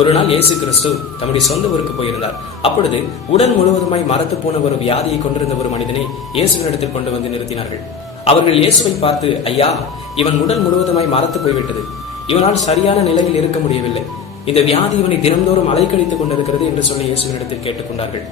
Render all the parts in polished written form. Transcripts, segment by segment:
ஒரு நாள் இயேசு கிறிஸ்து தம்முடைய சொந்த ஊருக்கு போயிருந்தார். அப்பொழுது உடல் முழுவதுமாய் மரத்து போன ஒரு வியாதியை கொண்டிருந்த ஒரு மனிதனை இயேசுவினிடத்தில் கொண்டு வந்து நிறுத்தினார்கள். அவர்கள் இயேசுவை பார்த்து, ஐயா, இவன் உடல் முழுவதுமாய் மரத்து போய்விட்டது, இவனால் சரியான நிலையில் இருக்க முடியவில்லை, இந்த வியாதி இவனை தினந்தோறும் அலைக்கழித்துக் கொண்டிருக்கிறது என்று சொல்லி இயேசுவினிடத்தில் கேட்டுக்கொண்டார்கள்.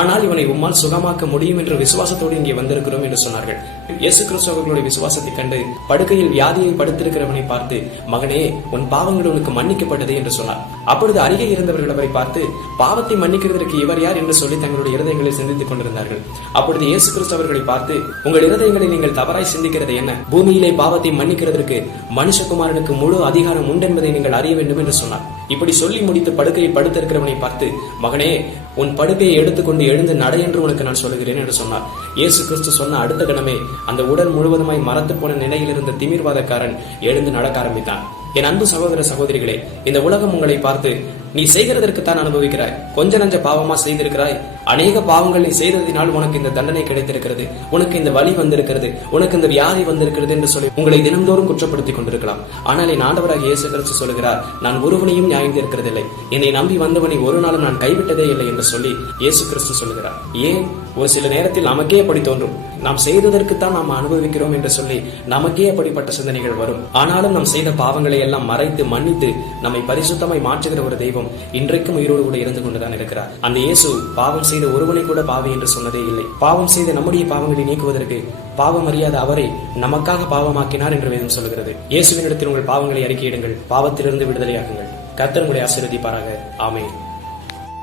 ஆனால் இவனை உம்மால் சுகமாக்க முடியும் என்ற விசுவாசத்தோடு இங்கே வந்திருக்கிறோம் என்று சொன்னார்கள். இயேசு கிறிஸ்து அவர்களுடைய விசுவாசத்தை கண்டு படுக்கையில் வியாதியை படுத்திருக்கிறவனை பார்த்து, மகனே, உன் பாவங்கள் உனக்கு மன்னிக்கப்பட்டது என்று சொன்னார். அப்பொழுது அருகே இருந்தவர்கள் அவரை பார்த்து, பாவத்தை மன்னிக்கிறதற்கு இவர் யார் என்று சொல்லி தங்களுடைய இருதயங்களில் சிந்தித்துக் கொண்டிருந்தார்கள். அப்பொழுது இயேசு கிறிஸ்து அவர்களை பார்த்து, உங்கள் இருதயங்களை நீங்கள் தவறாய் சிந்திக்கிறது என்ன? பூமியிலே பாவத்தை மன்னிக்கிறதற்கு மனுஷகுமாரனுக்கு முழு அதிகாரம் உண்டு என்பதை நீங்கள் அறிய வேண்டும் என்று சொன்னார். இப்படி சொல்லி முடித்து படுக்கையை படுத்திருக்கிறவனை பார்த்து, மகனே, உன் படுக்கையை எடுத்துக்கொண்டு எழுந்து நட என்று உனக்கு நான் சொல்லுகிறேன் என்று சொன்னார். இயேசு கிறிஸ்து சொன்ன அடுத்த கணமே அந்த உடல் முழுவதுமாய் மரத்து போன நிலையில் இருந்த திமிர்வாதக்காரன் எழுந்து நடக்க ஆரம்பித்தான். என் அன்பு சகோதர சகோதரிகளே, இந்த உலகம் உங்களை பார்த்து, நீ செய்கிறதற்குத்தான் அனுபவிக்கிறாய், கொஞ்ச நஞ்ச பாவமா செய்திருக்கிறாய், அநேக பாவங்கள் நீ செய்ததினால் உனக்கு இந்த தண்டனை கிடைத்திருக்கிறது, உனக்கு இந்த வலி வந்திருக்கிறது, உனக்கு இந்த வியாதி வந்திருக்கிறது என்று சொல்லி உங்களை தினந்தோறும் குற்றப்படுத்திக் கொண்டிருக்கலாம். ஆனால் என் ஆண்டவராக இயேசு கிறிஸ்து சொல்லுகிறார், நான் ஒருவனையும் நியாயம் தீர்க்கிறதில்லை, என்னை நம்பி வந்தவனை ஒரு நாளும் நான் கைவிட்டதே இல்லை என்று சொல்லி இயேசு கிறிஸ்து சொல்லுகிறார். ஏன் ஒரு சில நேரத்தில் நமக்கே அப்படி தோன்றும், நாம் செய்ததற்குத்தான் நாம் அனுபவிக்கிறோம் என்று சொல்லி நமக்கே அப்படிப்பட்ட சிந்தனைகள் வரும். ஆனாலும் நாம் செய்த பாவங்களை எல்லாம் மறைத்து மன்னித்து நம்மை பரிசுத்தமாய் மாற்றுகிற ஒரு தெய்வம் இன்றைக்கும் உயிரோடு கூட இருந்து கொண்டுதான் இருக்கிறார். அந்த இயேசு பாவம் செய்த ஒருவனை கூட பாவி என்று சொன்னதே இல்லை. பாவம் செய்த நம்முடைய பாவங்களை நீக்குவதற்கு பாவம் அறியாத அவரை நமக்காக பாவமாக்கினார் என்று வேதம் சொல்கிறது. இயேசுவினிடத்தில் உங்கள் பாவங்களை அறிக்கையிடுங்கள், பாவத்திலிருந்து விடுதலையாகுங்கள். கர்த்தர் உங்களை ஆசீர்வதிப்பாராக. ஆமென்.